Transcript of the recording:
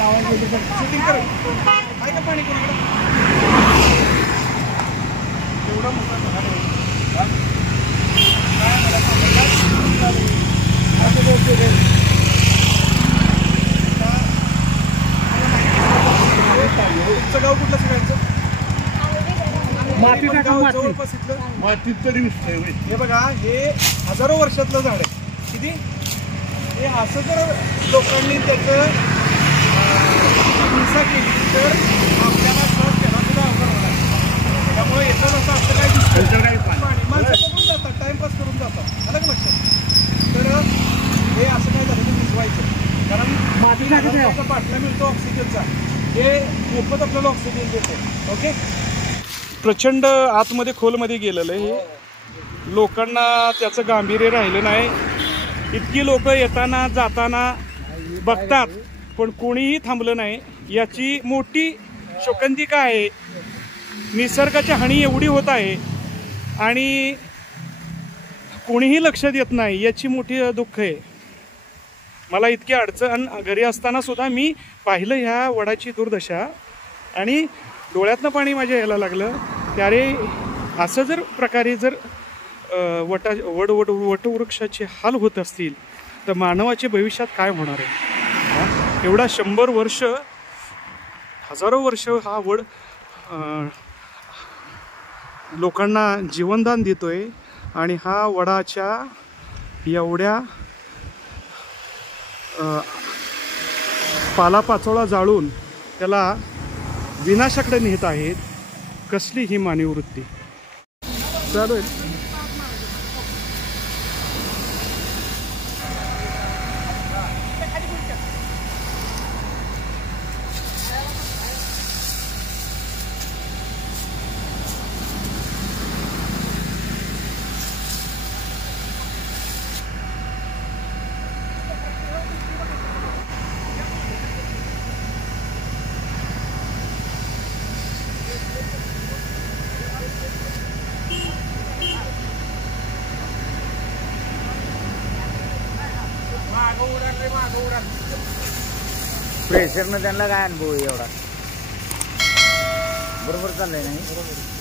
shooting कर आहे का पाणी कोणाकडे एवढा मोठा झाड आहे तुमचं गाव कुठलं सगळ्यांचं जवळपास इथलं मातीत तरी हे बघा हे हजारो वर्षातलं झाड आहे किती हे असं जर लोकांनी त्याचं हिंसा केली तर आपल्याला श्वास घ्यायला सुद्धा अवघड होणार त्यामुळे येतात असं असं काही दिसतं पाणी माणसं बघून जातात टाइमपास करून जातात आलं का लक्षात तर हे असं काय झालं तर भिजवायचं कारण मातीचा बाटला मिळतो ऑक्सिजनचा हे मोफत आपल्याला ऑक्सिजन देते ओके प्रचंड आतमध्ये खोलमध्ये गेलेलं आहे हे लोकांना त्याचं गांभीर्य राहिलं नाही इतकी लोक येताना जाताना बघतात पण कोणीही थांबलं नाही याची मोठी शोकांतिका आहे निसर्गाची हानी एवढी होत आहे आणि कोणीही लक्ष देत नाही याची मोठी दुःख आहे मला इतकी अडचण घरी असताना सुद्धा मी पाहिलं ह्या वडाची दुर्दशा आणि डोळ्यातनं पाणी माझ्या यायला लागलं त्यारे असं जर प्रकारे जर वटवृक्षाचे हाल होत असतील तर मानवाचे भविष्यात काय होणार आहे एवढा 100 वर्ष हजारो वर्ष हा वड लोकांना जीवनदान देतोय आणि हा वडाच्या एवढ्या पालापाचोळा जाळून त्याला विनाशाकडे नेत आहेत कसली ही मानवी वृत्ती चालू आहे प्रेशरनं त्यांना काय अनुभव एवढा बरोबर चाललंय नाही बरोबर